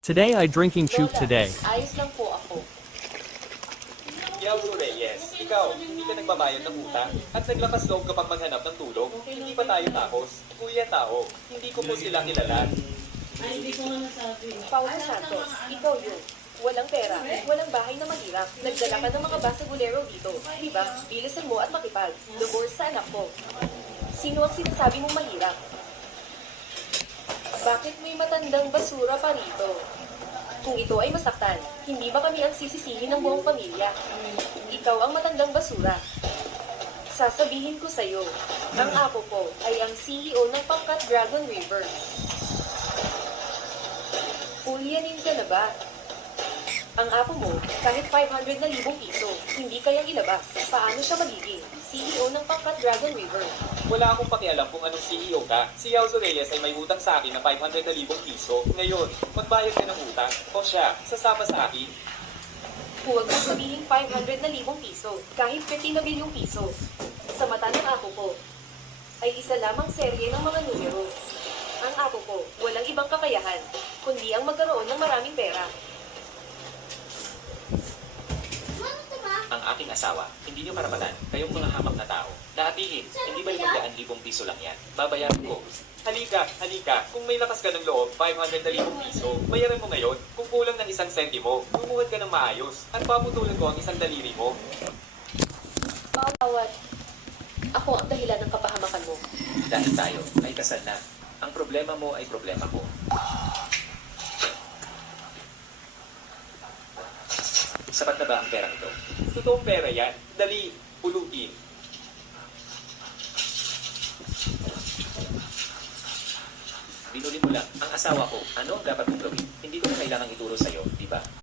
Today I drinking choop Lola, today. ayos lang po ako. Yauzo Reyes, ikaw, hindi ka nagbabayad ng utang at naglakas loob ka pang maghanap ng tulong. Hindi pa tayo takos. Kuya tao, hindi ko po sila kilala. Paolo Santos, ikaw yun. Walang pera, walang bahay na mahirap. Nagdala ka ng mga basagulero dito. Diba? Bilisan mo at makipag. Lubos sa anak ko. Sino ang sinasabi mong mahirap? Bakit may matandang basura pa rito? Kung ito ay masaktan, hindi ba kami ang sisisihin ng buong pamilya? Ikaw ang matandang basura. Sasabihin ko sa'yo, ang apo ko ay ang CEO ng Pangkat Dragon River. Pulyanin ka na ba? Ang apo mo, kahit 500,000 piso, hindi kayang ilabas. Paano siya magiging CEO ng Pangkat Dragon River? Wala akong pakialam kung anong CEO ka. Si Yauzo Reyes ay may utang sa akin na 500,000 piso. Ngayon, magbayad ka ng utang o siya, sasama sa akin. Huwag mong sabihin 500,000 piso, kahit 50 na bilyong piso. Sa mata ng apo ko, ay isa lamang serye ng mga numero. Ang apo ko, walang ibang kakayahan, kundi ang magkaroon ng maraming pera. Ang aking asawa, hindi niyo karapatan, kayong mga hamak na tao. Daatihin, hindi ba 500,000 piso lang yan? Babayaran ko. Halika, halika. Kung may lakas ka ng loob, 500,000 piso, bayaran mo ngayon. Kung kulang ng 1 sentimo, bumuhat ka ng maayos. At paputulan ko ang isang daliri mo. Bawat, ako ang dahilan ng kapahamakan mo. Dahil tayo ay kasal na. Ang problema mo ay problema ko. Sapat na ba ang perang ito? Totoong pera yan. Dali, pulutin. Binuli mo lang ang asawa ko. Ano ang dapat kong gawin? Hindi ko na kailangang ituro sa'yo, di ba?